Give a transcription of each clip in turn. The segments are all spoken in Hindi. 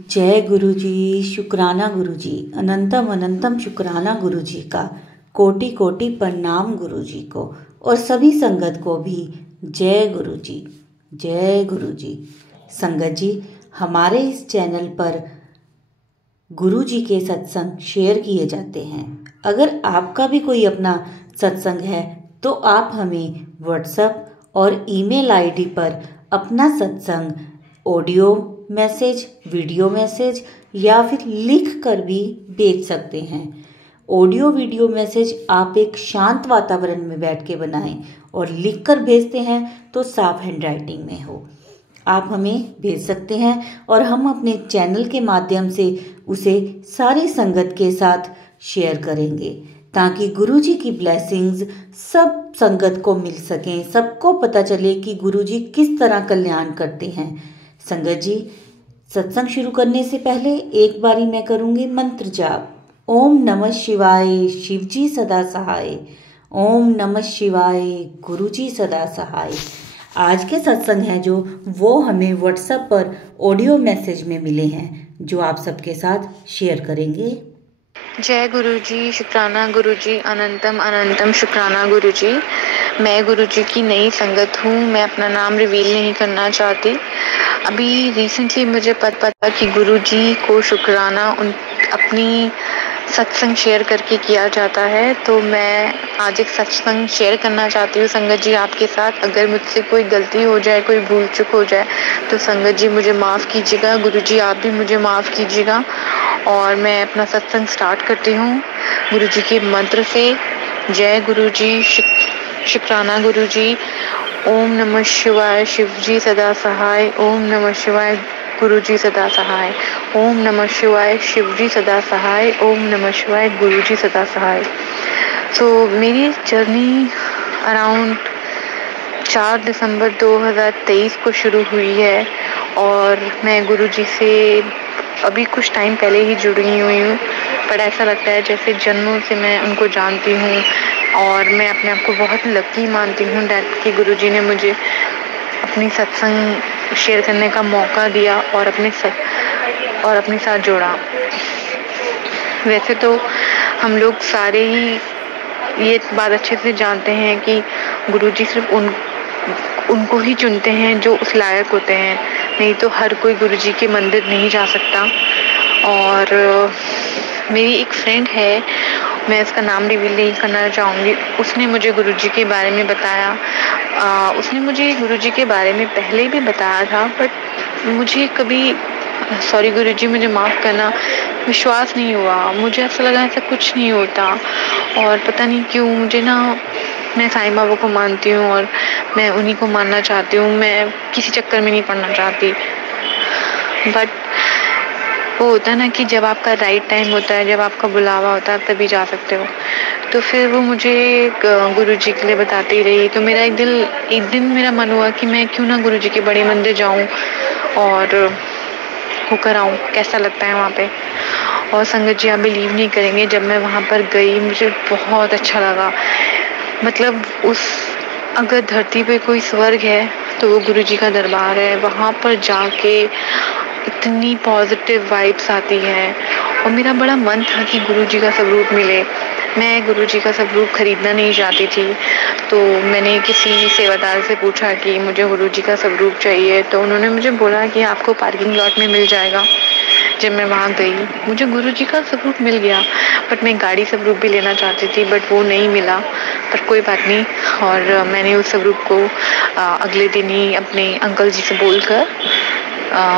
जय गुरु जी। शुक्राना गुरु जी। अनंतम अनंतम शुक्राना गुरु जी का। कोटि कोटि प्रणाम गुरु जी को और सभी संगत को भी जय गुरु जी। जय गुरु जी। संगत जी, हमारे इस चैनल पर गुरु जी के सत्संग शेयर किए जाते हैं। अगर आपका भी कोई अपना सत्संग है तो आप हमें व्हाट्सएप और ईमेल आईडी पर अपना सत्संग ऑडियो मैसेज, वीडियो मैसेज या फिर लिख कर भी भेज सकते हैं। ऑडियो वीडियो मैसेज आप एक शांत वातावरण में बैठ के बनाएं और लिख कर भेजते हैं तो साफ हैंडराइटिंग में हो। आप हमें भेज सकते हैं और हम अपने चैनल के माध्यम से उसे सारी संगत के साथ शेयर करेंगे ताकि गुरु जी की ब्लेसिंग्स सब संगत को मिल सकें, सबको पता चले कि गुरु जी किस तरह कल्याण करते हैं। संगत जी, सत्संग शुरू करने से पहले एक बारी मैं करूंगी मंत्र जाप। ओम नमः शिवाय, शिव जी सदा सहाय। ओम नमः शिवाय, गुरु जी सदा सहाय। आज के सत्संग हैं जो वो हमें व्हाट्सएप पर ऑडियो मैसेज में मिले हैं जो आप सबके साथ शेयर करेंगे। जय गुरु जी। शुक्राना गुरु जी। अनंतम अनंतम शुक्राना गुरु जी। मैं गुरु जी की नई संगत हूँ। मैं अपना नाम रिवील नहीं करना चाहती। अभी रिसेंटली मुझे पता कि गुरु जी को शुक्राना अपनी सत्संग शेयर करके किया जाता है, तो मैं आज एक सत्संग शेयर करना चाहती हूँ संगत जी आपके साथ। अगर मुझसे कोई गलती हो जाए, कोई भूल चूक हो जाए तो संगत जी मुझे माफ़ कीजिएगा। गुरु जी आप भी मुझे माफ़ कीजिएगा। और मैं अपना सत्संग स्टार्ट करती हूँ गुरु जी के मंत्र से। जय गुरु जी। शुक्राना गुरु जी। ओम नमः शिवाय, शिव जी सदा सहाय। ओम नमः शिवाय, गुरु जी सदा सहाय। ओम नमः शिवाय, शिव जी सदा सहाय। ओम नमः शिवाय, गुरु जी सदा सहाय। तो मेरी जर्नी अराउंड 4 दिसंबर 2023 को शुरू हुई है और मैं गुरु जी से अभी कुछ टाइम पहले ही जुड़ी हुई हूँ, पर ऐसा लगता है जैसे जन्मों से मैं उनको जानती हूँ और मैं अपने आप को बहुत लकी मानती हूँ डैट कि गुरु जी ने मुझे अपनी सत्संग शेयर करने का मौका दिया और अपने साथ जोड़ा। वैसे तो हम लोग सारे ही ये बात अच्छे से जानते हैं कि गुरु जी सिर्फ उनको ही चुनते हैं जो उस लायक होते हैं, नहीं तो हर कोई गुरु जी के मंदिर नहीं जा सकता। और मेरी एक फ्रेंड है, मैं इसका नाम रिवील नहीं करना चाहूँगी, उसने मुझे गुरु जी के बारे में बताया। उसने मुझे गुरु जी के बारे में पहले भी बताया था, बट मुझे कभी, सॉरी गुरु जी मुझे माफ़ करना, विश्वास नहीं हुआ। मुझे ऐसा लगा ऐसा कुछ नहीं होता। और पता नहीं क्यों मुझे ना, मैं साईं बाबा को मानती हूँ और मैं उन्हीं को मानना चाहती हूँ। मैं किसी चक्कर में नहीं पड़ना चाहती। बट वो होता है ना कि जब आपका राइट टाइम होता है, जब आपका बुलावा होता है तभी जा सकते हो। तो फिर वो मुझे गुरु जी के लिए बताती रही, तो मेरा एक दिन मेरा मन हुआ कि मैं क्यों ना गुरु जी के बड़े मंदिर जाऊँ और होकर आऊँ, कैसा लगता है वहाँ पे। और संगत जी आप बिलीव नहीं करेंगे, जब मैं वहाँ पर गई मुझे बहुत अच्छा लगा। मतलब अगर धरती पे कोई स्वर्ग है तो वो गुरु जी का दरबार है। वहाँ पर जाके इतनी पॉजिटिव वाइब्स आती हैं और मेरा बड़ा मन था कि गुरु जी का स्वरूप मिले। मैं गुरु जी का स्वरूप खरीदना नहीं चाहती थी, तो मैंने किसी सेवादार से पूछा कि मुझे गुरु जी का स्वरूप चाहिए, तो उन्होंने मुझे बोला कि आपको पार्किंग लॉट में मिल जाएगा। जब मैं वहाँ गई मुझे गुरु जी का स्वरूप मिल गया, बट मैं गाड़ी स्वरूप भी लेना चाहती थी, बट वो नहीं मिला। पर कोई बात नहीं। और मैंने उस स्वरूप को अगले दिन ही अपने अंकल जी से बोलकर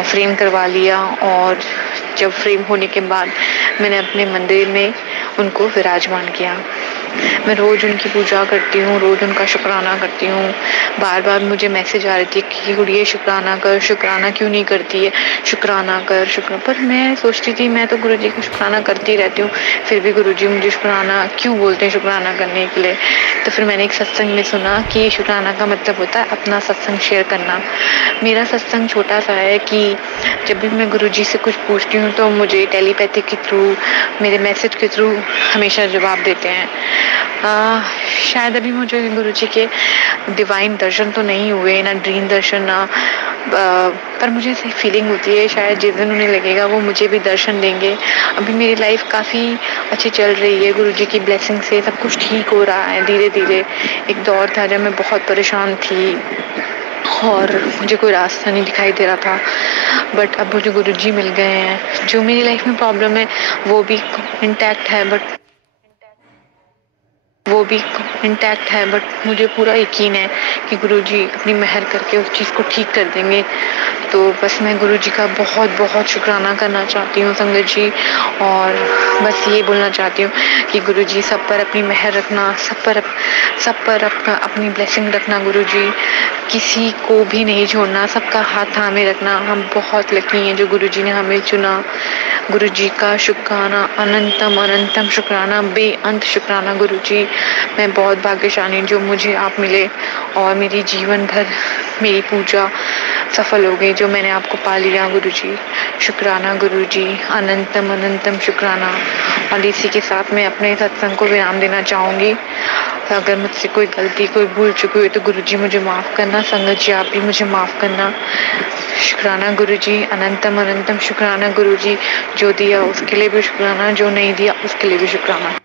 फ्रेम करवा लिया। और जब फ्रेम होने के बाद मैंने अपने मंदिर में उनको विराजमान किया। मैं रोज़ उनकी पूजा करती हूँ, रोज़ उनका शुक्राना करती हूँ। बार बार मुझे मैसेज आ रही थी कि गुड़िया शुक्राना कर, शुक्राना क्यों नहीं करती है, शुक्राना कर पर मैं सोचती थी मैं तो गुरु जी का शुक्राना करती रहती हूँ, फिर भी गुरु जी मुझे शुक्राना क्यों बोलते हैं शुक्राना करने के लिए। तो फिर मैंने एक सत्संग में सुना कि शुक्राना का मतलब होता है अपना सत्संग शेयर करना। मेरा सत्संग छोटा सा है कि जब भी मैं गुरु जी से कुछ पूछती हूँ तो मुझे टेलीपैथी के थ्रू, मेरे मैसेज के थ्रू हमेशा जवाब देते हैं। शायद अभी मुझे गुरुजी के डिवाइन दर्शन तो नहीं हुए, ना ड्रीम दर्शन, ना पर मुझे ऐसी फीलिंग होती है शायद जिस दिन उन्हें लगेगा वो मुझे भी दर्शन देंगे। अभी मेरी लाइफ काफ़ी अच्छी चल रही है, गुरुजी की ब्लेसिंग से सब कुछ ठीक हो रहा है धीरे धीरे। एक दौर था जब मैं बहुत परेशान थी और मुझे कोई रास्ता नहीं दिखाई दे रहा था, बट अब मुझे गुरुजी मिल गए हैं। जो मेरी लाइफ में प्रॉब्लम है वो भी इंटैक्ट है, बट मुझे पूरा यकीन है कि गुरुजी अपनी मेहर करके उस चीज़ को ठीक कर देंगे। तो बस मैं गुरुजी का बहुत बहुत शुक्राना करना चाहती हूँ संगत जी, और बस ये बोलना चाहती हूँ कि गुरुजी सब पर अपनी मेहर रखना, सब पर अपनी ब्लेसिंग रखना गुरुजी, किसी को भी नहीं छोड़ना, सबका हाथ थामे रखना। हम बहुत लकी हैं जो गुरुजी ने हमें चुना। गुरुजी का शुक्राना, अनंतम अनंतम शुक्राना, बेअंत शुक्राना गुरुजी। मैं बहुत भाग्यशाली हूँ जो मुझे आप मिले और मेरी जीवन भर मेरी पूजा सफल हो गई जो मैंने आपको पा लिया गुरुजी। शुक्राना गुरुजी, अनंतम अनंतम शुक्राना। और इसी के साथ मैं अपने सत्संग को विराम देना चाहूँगी। अगर मुझसे कोई गलती, कोई भूल चुकी हुई तो गुरुजी मुझे माफ़ करना, संगत जी आप भी मुझे माफ़ करना। शुक्राना गुरुजी, अनंतम अनंतम शुक्राना गुरुजी। जो दिया उसके लिए भी शुक्राना, जो नहीं दिया उसके लिए भी शुक्राना।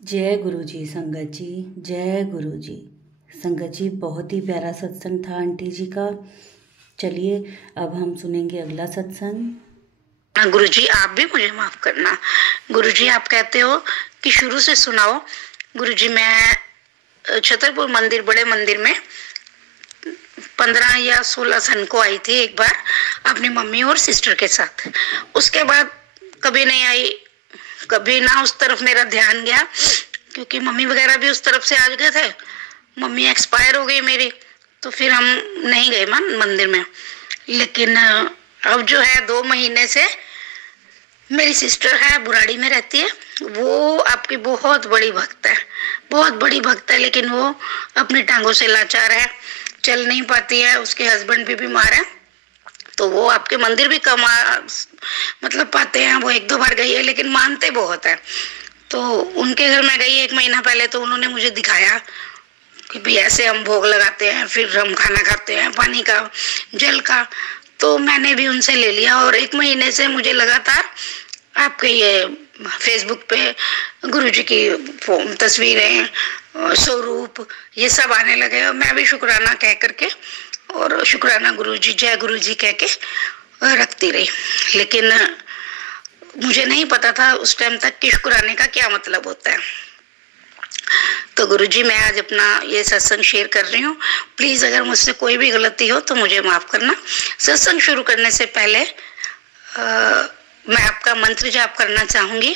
जय गुरुजी संगत जी, जय गुरुजी। संगत जी बहुत ही प्यारा सत्संग था आंटी जी का। चलिए अब हम सुनेंगे अगला सत्संग। गुरुजी आप भी मुझे माफ करना। गुरुजी आप कहते हो कि शुरू से सुनाओ। गुरुजी मैं छतरपुर मंदिर, बड़े मंदिर में 15 या 16 सन को आई थी एक बार अपनी मम्मी और सिस्टर के साथ। उसके बाद कभी नहीं आई, कभी ना उस तरफ मेरा ध्यान गया, क्योंकि मम्मी वगैरह भी उस तरफ से आ गए थे। मम्मी एक्सपायर हो गई मेरी, तो फिर हम नहीं गए मंदिर में। लेकिन अब जो है 2 महीने से मेरी सिस्टर है, बुराड़ी में रहती है, वो आपकी बहुत बड़ी भक्त है, बहुत बड़ी भक्त है। लेकिन वो अपनी टांगों से लाचार है, चल नहीं पाती है, उसके हस्बैंड भी बीमार है, तो वो आपके मंदिर भी कम मतलब पाते हैं। वो 1-2 बार गई है, लेकिन मानते बहुत है। तो उनके घर में गई 1 महीना पहले, तो उन्होंने मुझे दिखाया कि भाई ऐसे हम भोग लगाते हैं, फिर हम खाना खाते हैं, पानी का, जल का। तो मैंने भी उनसे ले लिया और 1 महीने से मुझे लगातार आपके ये फेसबुक पे गुरुजी की तस्वीरें, स्वरूप, ये सब आने लगे। और मैं भी शुक्राना कह करके और शुक्राना गुरुजी, जय गुरुजी कह के रखती रही। लेकिन मुझे नहीं पता था उस टाइम तक कि शुक्राने का क्या मतलब होता है। तो गुरुजी मैं आज अपना ये सत्संग शेयर कर रही हूँ। प्लीज अगर मुझसे कोई भी गलती हो तो मुझे माफ करना। सत्संग शुरू करने से पहले मैं आपका मंत्र जाप करना चाहूंगी।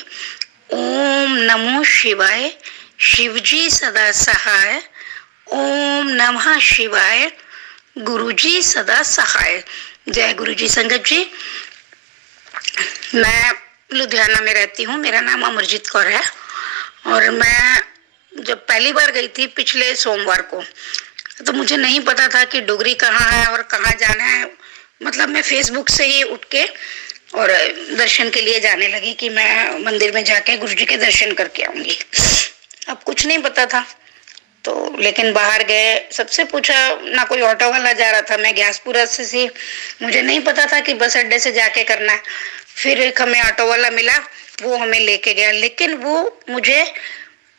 ओम नमो शिवाय, शिवजी सदा सहाय। ओम नमः शिवाय, गुरुजी सदा सहाय। जय गुरुजी संगत जी। मैं लुधियाना में रहती हूँ, मेरा नाम अमरजीत कौर है। और मैं जब पहली बार गई थी पिछले सोमवार को, तो मुझे नहीं पता था कि डुगरी कहाँ है और कहाँ जाना है। मतलब मैं फेसबुक से ही उठ के और दर्शन के लिए जाने लगी कि मैं मंदिर में जाके गुरुजी के दर्शन करके आऊंगी। अब कुछ नहीं पता था, तो लेकिन बाहर गए, सबसे पूछा, ना कोई ऑटो वाला जा रहा था। मैं ग्यासपुरा से थी, मुझे नहीं पता था कि बस अड्डे से जाके करना है। फिर एक हमें ऑटो वाला मिला, वो हमें लेके गया। लेकिन वो मुझे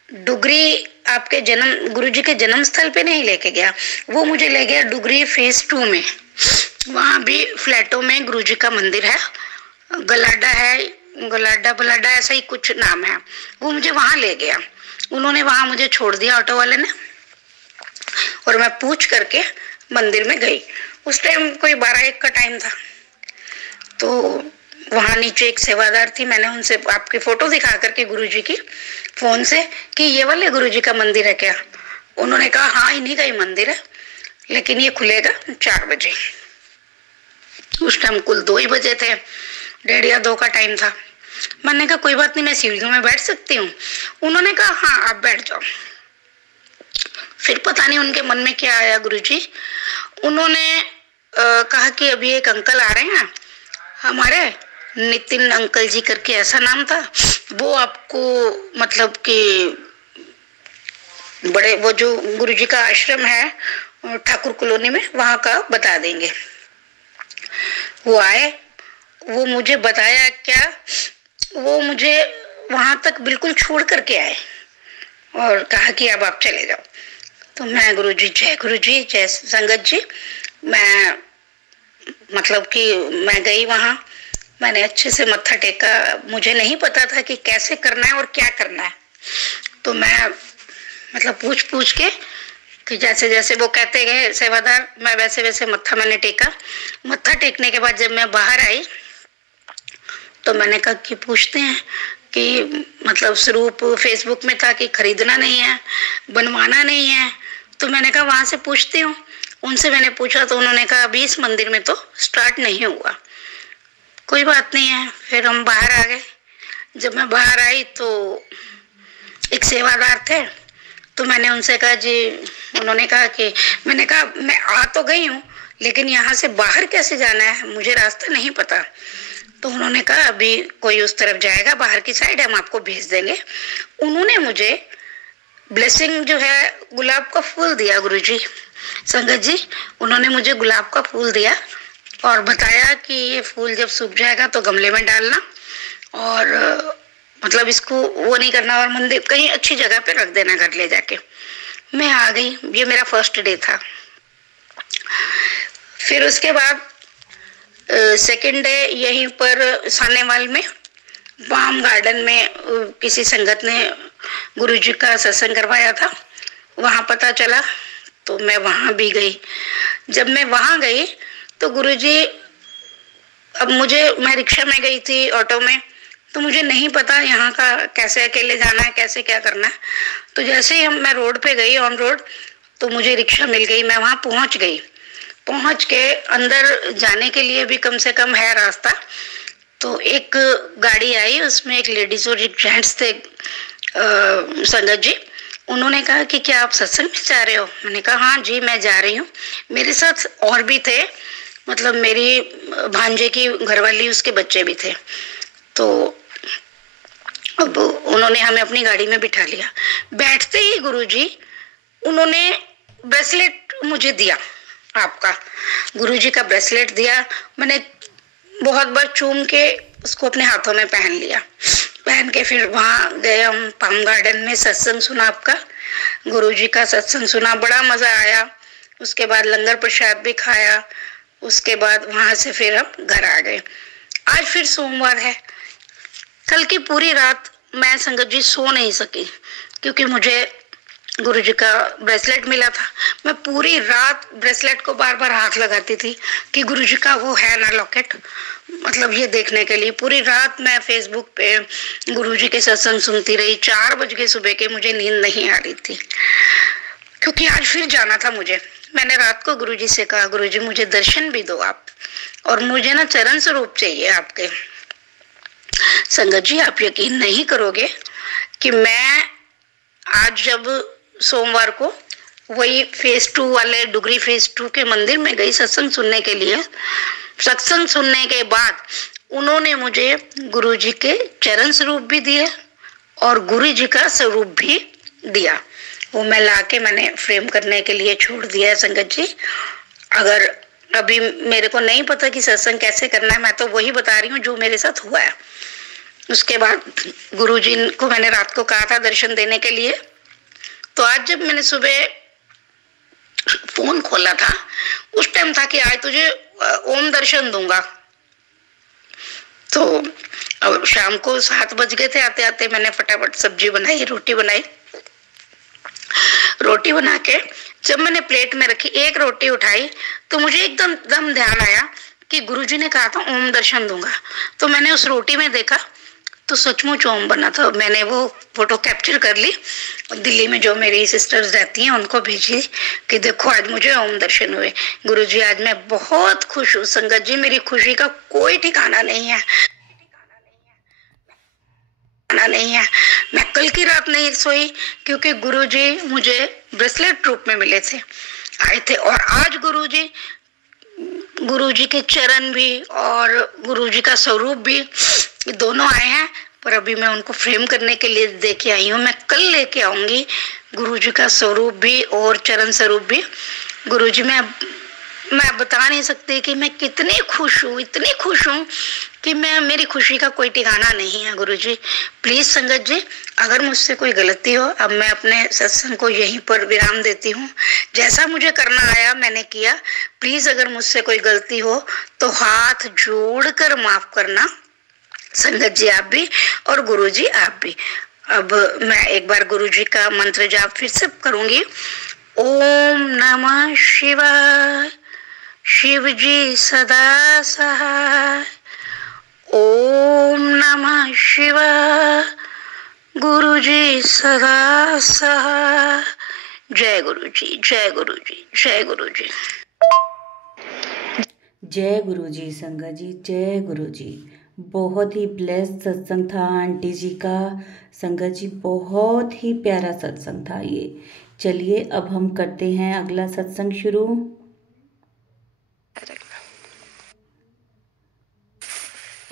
डुगरी आपके गुरुजी के जन्म स्थल पे नहीं लेके गया, वो मुझे ले गया डुगरी फेज 2 में। वहां भी फ्लैटों में गुरुजी का मंदिर है, गलाडा है, गलाडा बलाडा ऐसा ही कुछ नाम है। वो मुझे वहां ले गया, उन्होंने वहां मुझे छोड़ दिया ऑटो वाले ने, और मैं पूछ करके मंदिर में गई। उस टाइम कोई 12-1 का टाइम था। तो वहां नीचे एक सेवादार थी, मैंने उनसे आपकी फोटो दिखा करके गुरुजी की फोन से कि ये वाले गुरुजी का मंदिर है क्या? उन्होंने कहा हाँ इन्हीं का ही मंदिर है, लेकिन ये खुलेगा 4 बजे। उस टाइम कुल 2 ही बजे थे, 1:30 या 2 का टाइम था। मैंने कहा कोई बात नहीं, मैं सीढ़ियों में बैठ सकती हूँ? उन्होंने कहा हाँ आप बैठ जाओ। फिर पता नहीं उनके मन में क्या आया गुरुजी, उन्होंने कहा कि अभी एक अंकल आ रहे हैं हमारे, नितिन अंकल जी करके ऐसा नाम था, वो आपको मतलब कि बड़े वो जो गुरुजी का आश्रम है ठाकुर कॉलोनी में, वहां का बता देंगे। वो आए, वो मुझे बताया क्या, वो मुझे वहां तक बिल्कुल छोड़ करके आए और कहा कि अब आप चले जाओ। तो मैं गुरुजी जय संगत जी, मैं मतलब कि मैं गई वहां, मैंने अच्छे से मत्था टेका। मुझे नहीं पता था कि कैसे करना है और क्या करना है, तो मैं मतलब पूछ के कि जैसे जैसे वो कहते गए सेवादार, मैं वैसे वैसे मत्था मैंने टेका। मत्था टेकने के बाद जब मैं बाहर आई तो मैंने कहा कि पूछते हैं कि मतलब स्वरूप फेसबुक में था कि खरीदना नहीं है, बनवाना नहीं है, तो मैंने कहा वहां से पूछती हूँ। उनसे मैंने पूछा तो उन्होंने कहा अभी इस मंदिर में तो स्टार्ट नहीं हुआ। कोई बात नहीं है, फिर हम बाहर आ गए। जब मैं बाहर आई तो एक सेवादार थे, तो मैंने उनसे कहा जी, उन्होंने कहा कि मैंने कहा मैं आ तो गई हूँ लेकिन यहाँ से बाहर कैसे जाना है, मुझे रास्ता नहीं पता। तो उन्होंने कहा अभी कोई उस तरफ जाएगा, बाहर की साइड, हम आपको भेज देंगे। उन्होंने मुझे ब्लेसिंग जो है गुलाब का फूल दिया, गुरुजी संगत जी, उन्होंने मुझे गुलाब का फूल दिया और बताया कि ये फूल जब सूख जाएगा तो गमले में डालना और मतलब इसको वो नहीं करना और मंदिर कहीं अच्छी जगह पे रख देना घर ले जाके। मैं आ गई, ये मेरा फर्स्ट डे था। फिर उसके बाद सेकंड डे यहीं पर सानेवाल में बाम गार्डन में किसी संगत ने गुरुजी का सत्संग करवाया था, वहां पता चला तो मैं वहां भी गई। जब मैं वहां गई तो गुरुजी, अब मैं रिक्शा में गई थी, ऑटो में, तो मुझे नहीं पता यहाँ का कैसे अकेले जाना है, कैसे क्या करना है। तो जैसे ही मैं रोड पे गई, ऑन रोड, तो मुझे रिक्शा मिल गई, मैं वहां पहुंच गई। पहुंच के अंदर जाने के लिए भी कम से कम है रास्ता, तो एक गाड़ी आई, उसमें एक लेडीज और एक जेंट्स थे संगत जी। उन्होंने कहा कि क्या आप सत्संग में जा रहे हो? मैंने कहा हाँ जी मैं जा रही हूँ। मेरे साथ और भी थे, मतलब मेरी भांजे की घरवाली, उसके बच्चे भी थे। तो अब उन्होंने हमें अपनी गाड़ी में बिठा लिया। बैठते ही गुरुजी उन्होंने ब्रेसलेट मुझे दिया, आपका गुरुजी का ब्रेसलेट दिया। मैंने बहुत बार चूम के उसको अपने हाथों में पहन लिया। पहन के फिर वहां गए हम पाम गार्डन में, सत्संग सुना, आपका गुरुजी का सत्संग सुना, बड़ा मजा आया। उसके बाद लंगर प्रसाद भी खाया। उसके बाद वहां से फिर हम घर आ गए। आज फिर सोमवार है। कल की पूरी रात मैं संगत जी सो नहीं सकी क्योंकि मुझे गुरुजी का ब्रेसलेट मिला था। मैं पूरी रात ब्रेसलेट को बार बार हाथ लगाती थी कि गुरुजी का वो है ना लॉकेट, मतलब ये देखने के लिए पूरी रात मैं फेसबुक पे गुरुजी के सत्संग सुनती रही। 4 बज के सुबह के मुझे नींद नहीं आ रही थी क्योंकि आज फिर जाना था मुझे। मैंने रात को गुरुजी से कहा गुरुजी मुझे दर्शन भी दो आप, और मुझे ना चरण स्वरूप चाहिए आपके। संगत जी आप यकीन नहीं करोगे कि मैं आज जब सोमवार को वही फेज 2 वाले डुगरी फेज 2 के मंदिर में गई सत्संग सुनने के लिए, सत्संग सुनने के बाद उन्होंने मुझे गुरुजी के चरण स्वरूप भी दिए और गुरुजी का स्वरूप भी दिया। वो मैं लाके मैंने फ्रेम करने के लिए छोड़ दिया है संगत जी। अगर अभी मेरे को नहीं पता कि सत्संग कैसे करना है, मैं तो वही बता रही हूँ जो मेरे साथ हुआ है। उसके बाद गुरुजी को मैंने रात को कहा था दर्शन देने के लिए, तो आज जब मैंने सुबह फोन खोला था उस टाइम था कि आज तुझे ओम दर्शन दूंगा। तो अब शाम को 7 बज गए थे आते आते। मैंने फटाफट सब्जी बनाई, रोटी बनाई। रोटी बना के जब मैंने प्लेट में रखी, एक रोटी उठाई तो मुझे एकदम ध्यान आया कि गुरुजी ने कहा था ओम दर्शन दूंगा। तो मैंने उस रोटी में देखा तो सचमुच ओम बना था। मैंने वो फोटो कैप्चर कर ली, दिल्ली में जो मेरी सिस्टर्स रहती हैं उनको भेजी कि देखो आज मुझे ओम दर्शन हुए। गुरुजी आज मैं बहुत खुश हूँ संगत जी, मेरी खुशी का कोई ठिकाना नहीं है। मैं कल की रात नहीं सोई क्योंकि गुरुजी मुझे ब्रेसलेट रूप में मिले थे, आए थे। और आज गुरुजी के चरण भी और गुरुजी का स्वरूप भी दोनों आए हैं, पर अभी मैं उनको फ्रेम करने के लिए देके आई हूँ। मैं कल लेके आऊंगी गुरुजी का स्वरूप भी और चरण स्वरूप भी। गुरुजी मैं बता नहीं सकती कि मैं कितनी खुश हूँ, इतनी खुश हूँ कि मेरी खुशी का कोई ठिकाना नहीं है। गुरुजी प्लीज संगत जी, अगर मुझसे कोई गलती हो, अब मैं अपने सत्संग को यहीं पर विराम देती हूँ। जैसा मुझे करना आया मैंने किया। प्लीज अगर मुझसे कोई गलती हो तो हाथ जोड़कर माफ करना, संगत जी आप भी और गुरुजी आप भी। अब मैं एक बार गुरुजी का मंत्र जाप फिर से करूंगी। ओम नमः शिवाय, शिव जी सदा सहाय। ओम नमः शिवाय, गुरु जी सदा सहाय। जय गुरु जी, जय गुरु जी, जय गुरु जी। जय गुरु जी संगत जी, जय गुरु जी। बहुत ही ब्लेस्ड सत्संग था आंटी जी का। संगत जी बहुत ही प्यारा सत्संग था ये। चलिए अब हम करते हैं अगला सत्संग शुरू।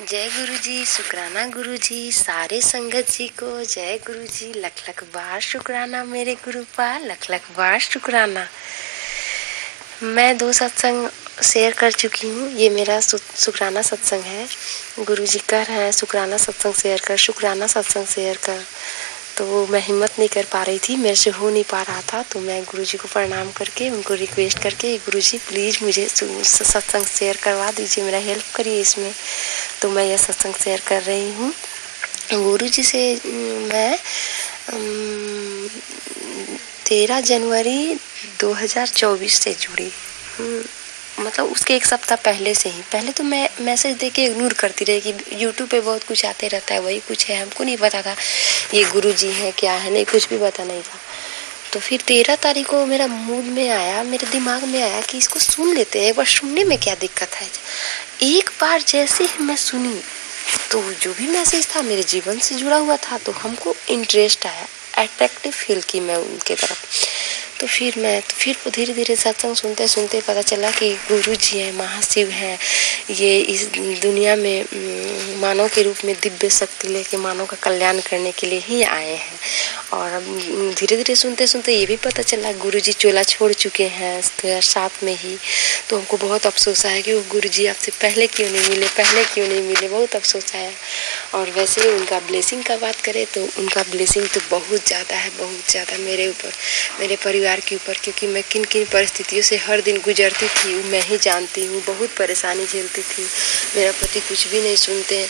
जय गुरु जी, शुक्राना गुरु जी, सारे संगत जी को जय गुरु जी। लख लख बार शुक्राना मेरे गुरु पा, लख लख बार शुक्राना। मैं 2 सत्संग शेयर कर चुकी हूँ। ये मेरा शुक्राना सत्संग है। गुरु जी कह रहे हैं शुक्राना सत्संग शेयर कर, शुक्राना सत्संग शेयर कर। तो मैं हिम्मत नहीं कर पा रही थी, मेरे से हो नहीं पा रहा था। तो मैं गुरु जी को प्रणाम करके उनको रिक्वेस्ट करके, गुरु जी प्लीज़ मुझे सत्संग शेयर करवा दीजिए, मेरा हेल्प करिए इसमें। तो मैं यह सत्संग शेयर कर रही हूँ। गुरु जी से मैं 13 जनवरी 2024 से जुड़ी। मतलब उसके 1 सप्ताह पहले से ही। पहले तो मैं मैसेज देके इग्नोर करती रही कि यूट्यूब पे बहुत कुछ आते रहता है, वही कुछ है, हमको नहीं पता था ये गुरु जी हैं क्या है, नहीं कुछ भी पता नहीं था। तो फिर 13 तारीख को मेरा मूड में आया, मेरे दिमाग में आया कि इसको सुन लेते हैं, एक बार सुनने में क्या दिक्कत है। एक बार जैसे ही मैं सुनी तो जो भी मैसेज था मेरे जीवन से जुड़ा हुआ था, तो हमको इंटरेस्ट आया, अट्रैक्टिव फील की मैं उनके तरफ। तो फिर धीरे धीरे सत्संग सुनते सुनते पता चला कि गुरु जी हैं, महाशिव हैं, ये इस दुनिया में मानव के रूप में दिव्य शक्ति लेके मानव का कल्याण करने के लिए ही आए हैं। और अब धीरे धीरे सुनते सुनते ये भी पता चला गुरु जी चोला छोड़ चुके हैं 2007 में ही। तो हमको बहुत अफसोस आया कि वो गुरु जी आपसे पहले क्यों नहीं मिले, बहुत अफसोस आया। और वैसे ही उनका ब्लेसिंग का बात करें तो उनका ब्लेसिंग तो बहुत ज़्यादा मेरे ऊपर, मेरे परिवार के ऊपर, क्योंकि मैं किन किन परिस्थितियों से हर दिन गुजरती थी मैं ही जानती हूँ। बहुत परेशानी झेलती थी। मेरा पति कुछ भी नहीं सुनते,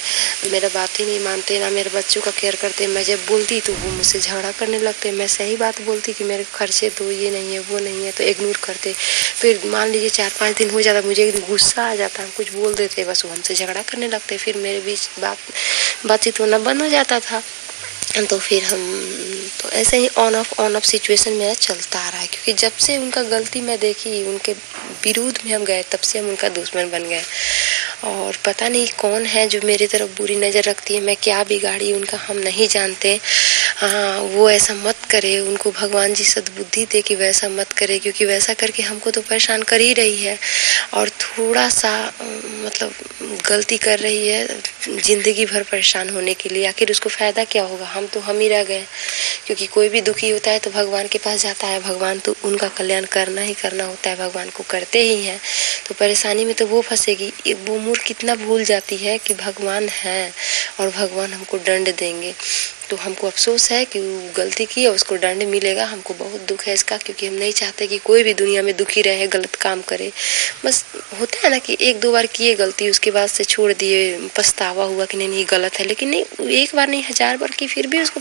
मेरा बात ही नहीं मानते, ना मेरे बच्चों का केयर करते। मैं जब बोलती तो वो मुझसे झगड़ा करने लगते। मैं सही बात बोलती कि मेरे खर्चे तो ये नहीं है वो नहीं है, तो इग्नोर करते। फिर मान लीजिए 4-5 दिन हो जाता, मुझे एक दिन गुस्सा आ जाता, हम कुछ बोल देते, बस वो हमसे झगड़ा करने लगते। फिर मेरे बीच बातचीत होना बंद हो जाता था। तो फिर तो ऐसे ही ऑन ऑफ सिचुएशन मेरा चलता आ रहा है, क्योंकि जब से उनका गलती मैं देखी, उनके विरोध में हम गए, तब से हम उनका दुश्मन बन गए। और पता नहीं कौन है जो मेरी तरफ बुरी नज़र रखती है, मैं क्या बिगाड़ी उनका हम नहीं जानते। हाँ, वो ऐसा मत करे, उनको भगवान जी सद्बुद्धि दे कि वैसा मत करे, क्योंकि वैसा करके हमको तो परेशान कर ही रही है। और थोड़ा सा मतलब गलती कर रही है ज़िंदगी भर परेशान होने के लिए। आखिर उसको फ़ायदा क्या होगा, हम ही रह गए। क्योंकि कोई भी दुखी होता है तो भगवान के पास जाता है, भगवान तो उनका कल्याण करना ही करना होता है, भगवान को करते ही हैं। तो परेशानी में तो वो फंसेगी। वो मूर्ख कितना भूल जाती है कि भगवान है और भगवान हमको दंड देंगे। तो हमको अफसोस है कि वो गलती की और उसको दंड मिलेगा। हमको बहुत दुख है इसका, क्योंकि हम नहीं चाहते कि कोई भी दुनिया में दुखी रहे, गलत काम करे। बस होता है ना कि 1-2 बार किए गलती, उसके बाद से छोड़ दिए, पछतावा हुआ कि नहीं गलत है, लेकिन नहीं, 1 बार नहीं 1000 बार की, फिर भी उसको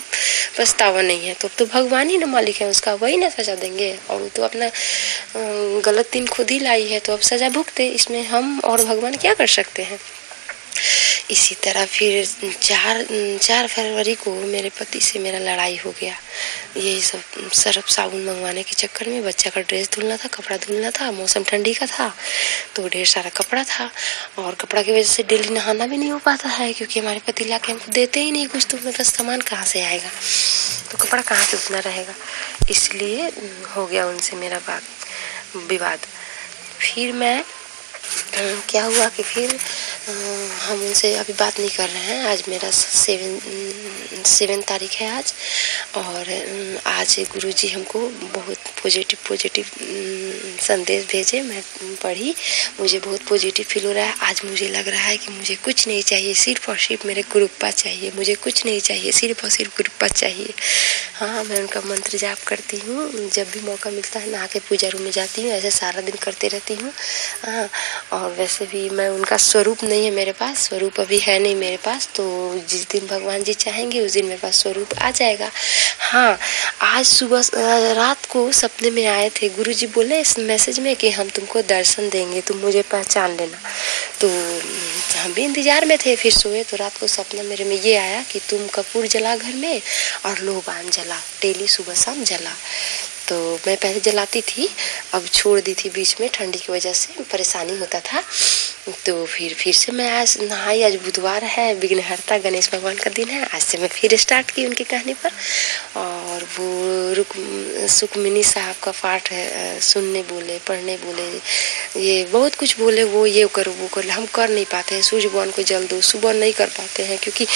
पछतावा नहीं है। तो अब तो भगवान ही ना मालिक है उसका, वही ना सजा देंगे। और वो तो अपना गलत दिन खुद ही लाई है, तो अब सजा भुगते। इसमें हम और भगवान क्या कर सकते हैं। इसी तरह फिर 4 फरवरी को मेरे पति से मेरा लड़ाई हो गया। यही सब सर्फ साबुन मंगवाने के चक्कर में, बच्चा का ड्रेस धुलना था, कपड़ा धुलना था, मौसम ठंडी का था, तो ढेर सारा कपड़ा था। और कपड़ा की वजह से डेली नहाना भी नहीं हो पाता है, क्योंकि हमारे पति ला के हमको देते ही नहीं कुछ, तो मतलब सामान कहाँ से आएगा, तो कपड़ा कहाँ से उतना रहेगा। इसलिए हो गया उनसे मेरा विवाद। फिर मैं क्या हुआ कि फिर हम उनसे अभी बात नहीं कर रहे हैं। आज मेरा 7 तारीख है आज, और आज गुरुजी हमको बहुत पॉजिटिव संदेश भेजे। मैं पढ़ी, मुझे बहुत पॉजिटिव फील हो रहा है। आज मुझे लग रहा है कि मुझे कुछ नहीं चाहिए, सिर्फ और सिर्फ मेरे गुरुपा चाहिए। मुझे कुछ नहीं चाहिए, सिर्फ और सिर्फ गुरुपा चाहिए। हाँ, मैं उनका मंत्र जाप करती हूँ। जब भी मौका मिलता है नहा के पूजा रूम में जाती हूँ, ऐसे सारा दिन करते रहती हूँ। हाँ, और वैसे भी मैं उनका स्वरूप नहीं है मेरे पास, स्वरूप अभी है नहीं मेरे पास, तो जिस दिन भगवान जी चाहेंगे उस दिन मेरे पास स्वरूप आ जाएगा। हाँ, आज सुबह रात को सपने में आए थे। गुरुजी बोले इस मैसेज में कि हम तुमको दर्शन देंगे, तुम मुझे पहचान लेना। तो हम भी इंतजार में थे, फिर सोए तो रात को सपना मेरे में ये आया कि तुम कपूर जला घर में और लोबान जला, डेली सुबह शाम जला। तो मैं पहले जलाती थी, अब छोड़ दी थी बीच में, ठंडी की वजह से परेशानी होता था। तो फिर से मैं आज नहाई। आज बुधवार है, विघ्नहर्ता गणेश भगवान का दिन है। आज से मैं फिर स्टार्ट की उनकी कहानी पर, और वो सुखमिनी साहब का पाठ है, सुनने बोले, पढ़ने बोले, ये बहुत कुछ बोले। वो ये करो वो करो, हम कर नहीं पाते हैं। सूर्य भगवान को जल दो, सुबह नहीं कर पाते हैं क्योंकि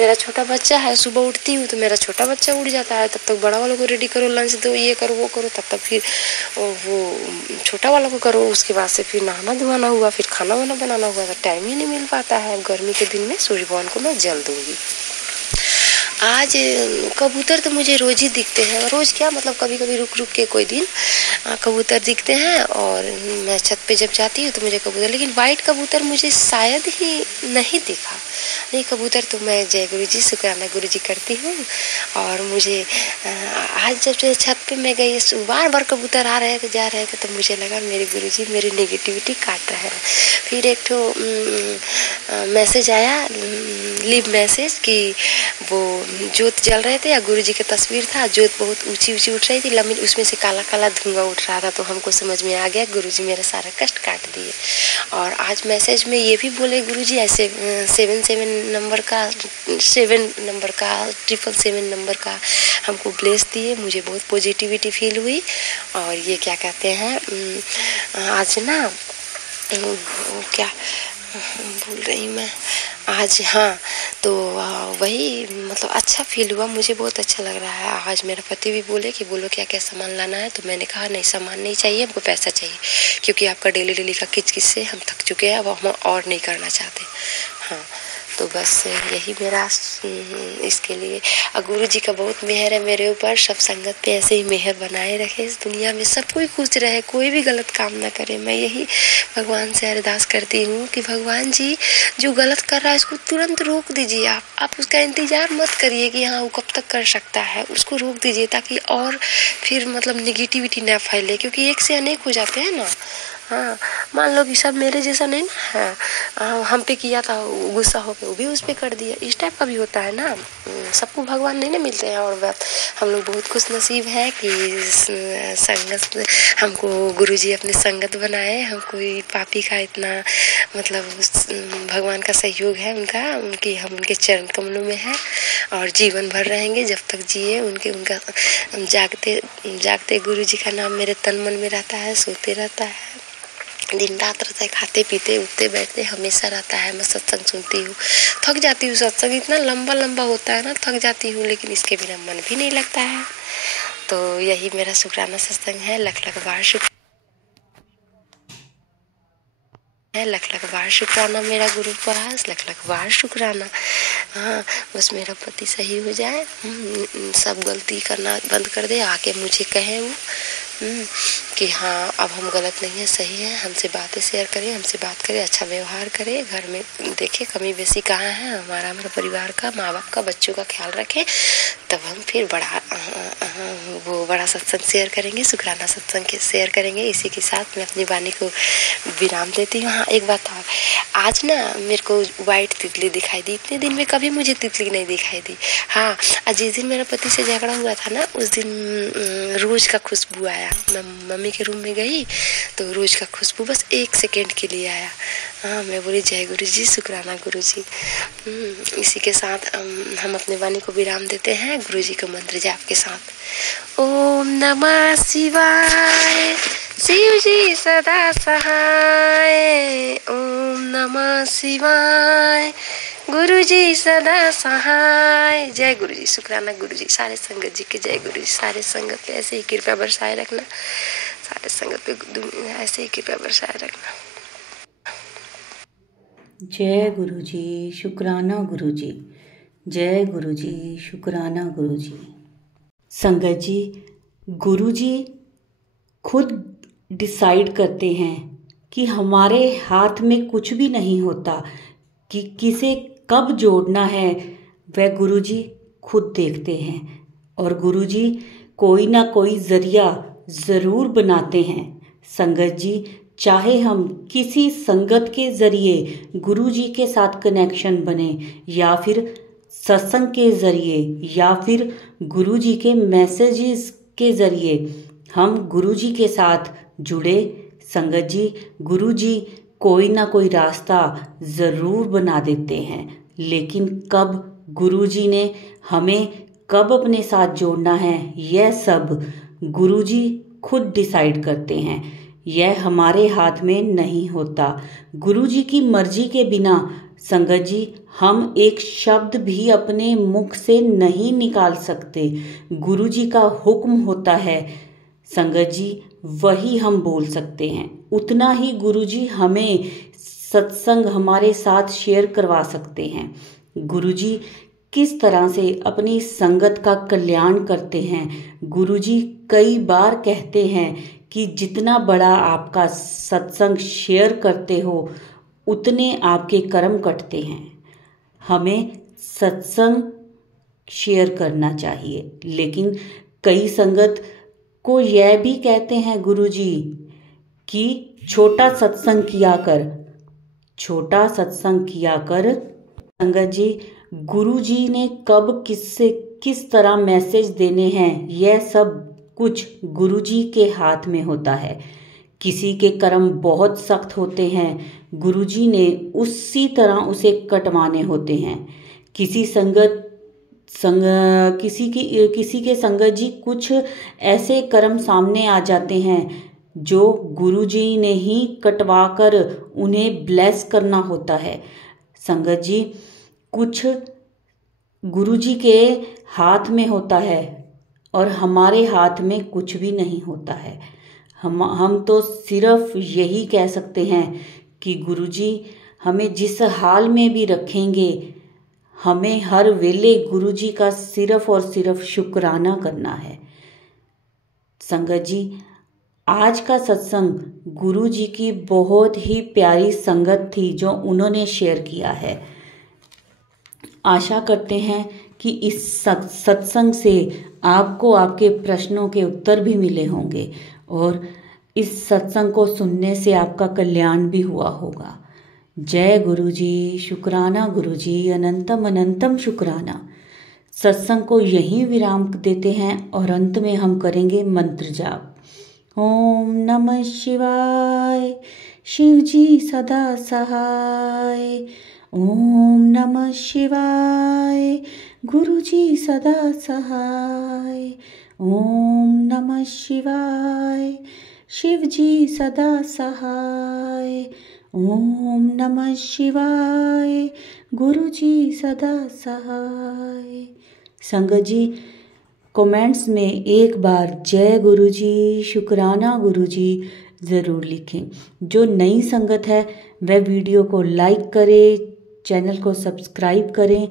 मेरा छोटा बच्चा है। सुबह उठती हूँ तो मेरा छोटा बच्चा उठ जाता है, तब तक बड़ा वालों को रेडी करो, लंच दो, ये करो वो करो, तब तक फिर वो छोटा वालों को करो। उसके बाद से फिर नहाना धोना हुआ, फिर खाना वाना बनाना हुआ, तो टाइम ही नहीं मिल पाता है। गर्मी के दिन में सूर्य भगवान को मैं जल दूंगी। आज कबूतर तो मुझे रोज ही दिखते हैं, रोज क्या मतलब कभी कभी रुक के कोई दिन कबूतर दिखते हैं। और मैं छत पे जब जाती हूँ तो मुझे कबूतर, लेकिन वाइट कबूतर मुझे शायद ही नहीं दिखा। नहीं, कबूतर तो मैं जय गुरु जी, शुक्राना गुरु जी करती हूँ। और मुझे आज जब छत पे मैं गई, बार कबूतर आ रहे थे जा रहे थे, तो मुझे लगा मेरे गुरु जी मेरी नेगेटिविटी काट रहे हैं। फिर एक तो मैसेज आया, लिव मैसेज, कि वो जोत जल रहे थे या गुरु जी की तस्वीर था, जोत बहुत ऊंची उठ रही थी, लंबी, उसमें से काला काला धुआं उठ रहा था। तो हमको समझ में आ गया गुरु जी मेरा सारा कष्ट काट दिए। और आज मैसेज में ये भी बोले गुरु जी, ऐसे 7 नंबर का 777 नंबर का हमको ब्लेस दिए। मुझे बहुत पॉजिटिविटी फील हुई। और ये क्या कहते हैं, आज ना क्या भूल रही मैं आज, हाँ, तो वही मतलब अच्छा फील हुआ, मुझे बहुत अच्छा लग रहा है। आज मेरा पति भी बोले कि बोलो क्या क्या सामान लाना है, तो मैंने कहा नहीं, सामान नहीं चाहिए, हमको पैसा चाहिए, क्योंकि आपका डेली का किच से हम थक चुके हैं, अब हम और नहीं करना चाहते। हाँ, तो बस यही मेरा इसके लिए गुरु जी का बहुत मेहर है मेरे ऊपर। सब संगत पे ऐसे ही मेहर बनाए रखे, इस दुनिया में सब कोई खुश रहे, कोई भी गलत काम ना करे। मैं यही भगवान से अरदास करती हूँ कि भगवान जी जो गलत कर रहा है उसको तुरंत रोक दीजिए। आप उसका इंतजार मत करिए कि हाँ वो कब तक कर सकता है, उसको रोक दीजिए, ताकि और फिर मतलब निगेटिविटी ना फैले, क्योंकि एक से अनेक हो जाते हैं ना। हाँ, मान लो कि सब मेरे जैसा नहीं ना है, हम पे किया था गुस्सा होकर वो भी उस पे कर दिया, इस टाइप का भी होता है ना। सबको भगवान नहीं ना मिलते हैं। और बात हम लोग बहुत खुश नसीब है कि संगत हमको गुरुजी अपने संगत बनाए। हम कोई पापी का इतना मतलब भगवान का सहयोग है उनका, उनकी हम उनके चरण कमलों में है और जीवन भर रहेंगे जब तक जिए। उनका जागते गुरुजी का नाम मेरे तन मन में रहता है, सोते रहता है, दिन रात रहता है, खाते पीते उठते बैठते हमेशा रहता है। मैं सत्संग सुनती हूँ, थक जाती हूँ, सत्संग इतना लंबा होता है ना, थक जाती हूँ, लेकिन इसके बिना मन भी नहीं लगता है। तो यही मेरा शुक्राना सत्संग है। लख बार शुक्राना मेरा गुरु पास, लख बार शुक्राना। हाँ, बस मेरा पति सही हो जाए, सब गलती करना बंद कर दे, आके मुझे कहे वो कि हाँ अब हम गलत नहीं है, सही है, हमसे बातें शेयर करें, हमसे बात करें, अच्छा व्यवहार करें, घर में देखे कमी बेसी कहाँ है, हमारा परिवार का, माँ बाप का, बच्चों का ख्याल रखें, तब हम फिर बड़ा सत्संग शेयर करेंगे, शुक्राना सत्संग शेयर करेंगे। इसी के साथ मैं अपनी वाणी को विराम देती हूँ। हाँ, एक बात और, आज ना मेरे को वाइट तितली दिखाई दी, इतने दिन में कभी मुझे तितली नहीं दिखाई दी। हाँ, आज जिस दिन मेरा पति से झगड़ा हुआ था ना, उस दिन रोज का खुशबू आया। मैं मम्मी के रूम में गई तो रोज का खुशबू बस 1 सेकेंड के लिए आया। हाँ, मैं बोली जय गुरु जी, शुक्राना गुरु जी। इसी के साथ हम अपने वाणी को विराम देते हैं गुरु जी के मंत्र जाप के साथ। ओम नमः शिवाय, शिव जी सदा सहाय, ओम नमः शिवाय। गुरु जी सदा सहाय। जय गुरु जी। शुक्राना गुरु जी। सारे संगत जी के जय गुरु जी। सारे संगत पे ऐसे ही कृपा बरसाए रखना। सारे संगत पे ऐसे ही कृपा बरसाए रखना। जय गुरु जी। शुक्राना गुरु जी। जय गुरु जी। शुक्राना गुरु जी। संगत जी, गुरु जी खुद डिसाइड करते हैं कि हमारे हाथ में कुछ भी नहीं होता, कि किसे कब जोड़ना है वह गुरु जी खुद देखते हैं। और गुरु जी कोई ना कोई जरिया ज़रूर बनाते हैं। संगत जी, चाहे हम किसी संगत के ज़रिए गुरु जी के साथ कनेक्शन बने, या फिर सत्संग के ज़रिए, या फिर गुरु जी के मैसेजेस के ज़रिए हम गुरु जी के साथ जुड़े। संगत जी, गुरु जी कोई ना कोई रास्ता ज़रूर बना देते हैं, लेकिन कब गुरु जी ने हमें कब अपने साथ जोड़ना है, यह सब गुरु जी खुद डिसाइड करते हैं। यह हमारे हाथ में नहीं होता। गुरु जी की मर्जी के बिना संगत जी हम एक शब्द भी अपने मुख से नहीं निकाल सकते। गुरु जी का हुक्म होता है संगत जी, वही हम बोल सकते हैं। उतना ही गुरु जी हमें सत्संग हमारे साथ शेयर करवा सकते हैं। गुरु जी किस तरह से अपनी संगत का कल्याण करते हैं। गुरु जी कई बार कहते हैं कि जितना बड़ा आपका सत्संग शेयर करते हो, उतने आपके कर्म कटते हैं। हमें सत्संग शेयर करना चाहिए, लेकिन कई संगत को यह भी कहते हैं गुरु जी कि छोटा सत्संग किया कर, छोटा सत्संग किया कर। संगत जी, गुरु जी ने कब किससे किस तरह मैसेज देने हैं, यह सब कुछ गुरु जी के हाथ में होता है। किसी के कर्म बहुत सख्त होते हैं, गुरु जी ने उसी तरह उसे कटवाने होते हैं। किसी के संगत जी कुछ ऐसे कर्म सामने आ जाते हैं जो गुरु जी ने ही कटवा कर उन्हें ब्लेस करना होता है। संगत जी, कुछ गुरु जी के हाथ में होता है और हमारे हाथ में कुछ भी नहीं होता है। हम तो सिर्फ यही कह सकते हैं कि गुरु जी हमें जिस हाल में भी रखेंगे, हमें हर वेले गुरु जी का सिर्फ और सिर्फ शुक्राना करना है। संगत जी, आज का सत्संग गुरु जी की बहुत ही प्यारी संगत थी जो उन्होंने शेयर किया है। आशा करते हैं कि इस सत्संग से आपको आपके प्रश्नों के उत्तर भी मिले होंगे और इस सत्संग को सुनने से आपका कल्याण भी हुआ होगा। जय गुरु जी। शुक्राना गुरु जी। अनंतम अनंतम शुक्राना। सत्संग को यहीं विराम देते हैं और अंत में हम करेंगे मंत्र जाप। ओम नमः शिवाय। शिव जी सदा सहाय। ओम नमः शिवाय। गुरु जी सदा सहाय। ओम नमः शिवाय। शिव जी सदा सहाय। ओम नमः शिवाय। गुरु जी सदा सहाय। संगत जी, कमेंट्स में एक बार जय गुरु जी, शुक्राना गुरु जी ज़रूर लिखें। जो नई संगत है वह वीडियो को लाइक करें, चैनल को सब्सक्राइब करें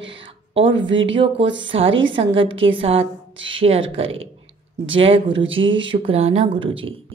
और वीडियो को सारी संगत के साथ शेयर करें। जय गुरु जी। शुक्राना गुरु जी।